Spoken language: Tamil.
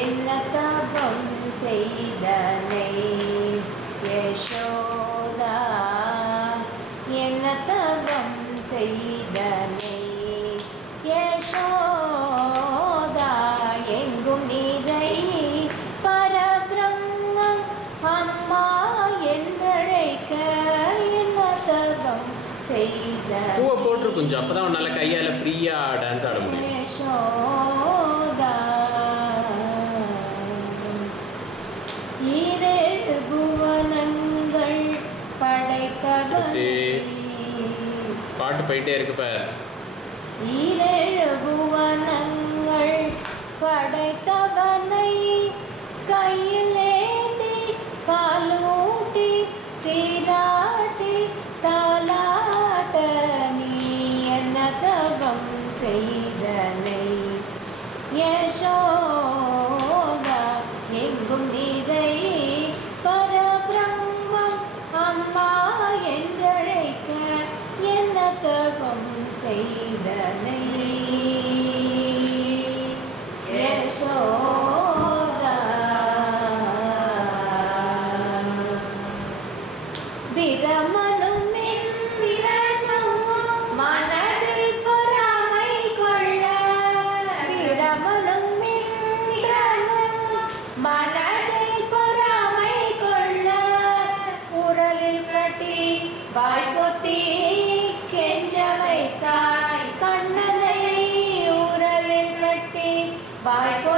என்ன தபம் செய்தனை யசோதா, என்ன தபம் செய்தனை யசோதா, எங்கும் நீரை பரபிரம்மம் அம்மா என்றழைக்க என்ன தபம் செய்த. பூவை போட்டு கொஞ்சம், அப்பதான் அவன் நல்லா கையால ஃப்ரீயா டான்ஸ் ஆட முடியும். யசோதா, ஈரேழு புவனங்கள் படைத்தவனே. பாட்டு போயிட்டே இருக்கு பார். ஈரேழு புவனங்கள் படைத்தவனை கையிலேந்தி பாலூட்டி சீராட்டி தாலாட்ட நீ என்ன தவம் செய்தனை யசோதா, எங்கும் நீரை பரபிரம்மம் அம்மா என்றழைக்க என்ன தவம் செய்தனை யசோதா. பிரமனும் இந்திரனும் மனதில் பொறாமை கொள்ள, பிரமனும் இந்திரனும் மனதில் பொறாமை கொள்ள, உரலில் கட்டி வாய்ப்பொத்தி கெஞ்ச வைத்தாய் கண்ணனை, உரலில் கட்டி வாய்ப்பொத்தி